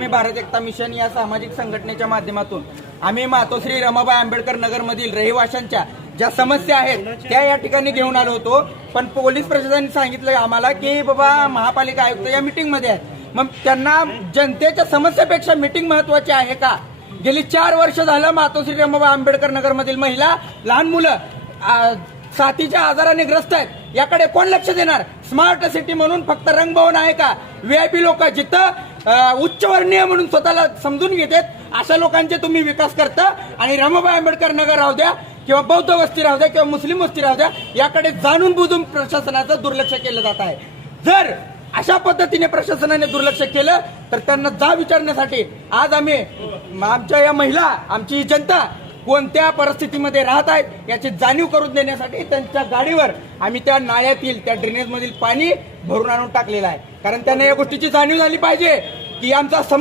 आम्ही भारत एकता मिशन या सामाजिक संघटनेच्या माध्यमातून आम्ही मातोश्री रमाबाई आंबेडकर नगरमधील रहिवाशांच्या ज्या समस्या आहेत त्या या ठिकाणी घेऊन आलो होतो. पण पोलीस प्रशासनाने सांगितलं आम्हाला की बाबा महापालिका आयुक्त या मीटिंगमध्ये आहेत. मग त्यांना जनतेच्या समस्येपेक्षा मीटिंग महत्वाची आहे का? गेली चार वर्ष झालं मातोश्री रमाबाई आंबेडकर नगरमधील महिला लहान मुलं साथीच्या आजाराने ग्रस्त आहेत. याकडे कोण लक्ष देणार? स्मार्ट सिटी म्हणून फक्त रंगभवन आहे का? व्हीआयपी लोक जिथं उच्चवर्णीय म्हणून स्वतःला समजून घेतात अशा लोकांचे तुम्ही विकास करता. आणि रमाबाई आंबेडकर नगर राहू द्या किंवा बौद्ध वस्ती राहू द्या किंवा मुस्लिम वस्ती राहू द्या याकडे जाणून बुजून प्रशासनाचं दुर्लक्ष केलं जात आहे. जर अशा पद्धतीने प्रशासनाने दुर्लक्ष केलं तर त्यांना जा विचारण्यासाठी आज आम्ही आमच्या या महिला आमची जनता कोणत्या परिस्थितीमध्ये राहत आहेत याची जाणीव करून देण्यासाठी त्यांच्या गाडीवर आम्ही त्या नाळ्यातील त्या ड्रेनेजमधील पाणी भरून आणून टाकलेलं आहे. कारण त्यांना या गोष्टीची जाणीव झाली पाहिजे की आमचा समाज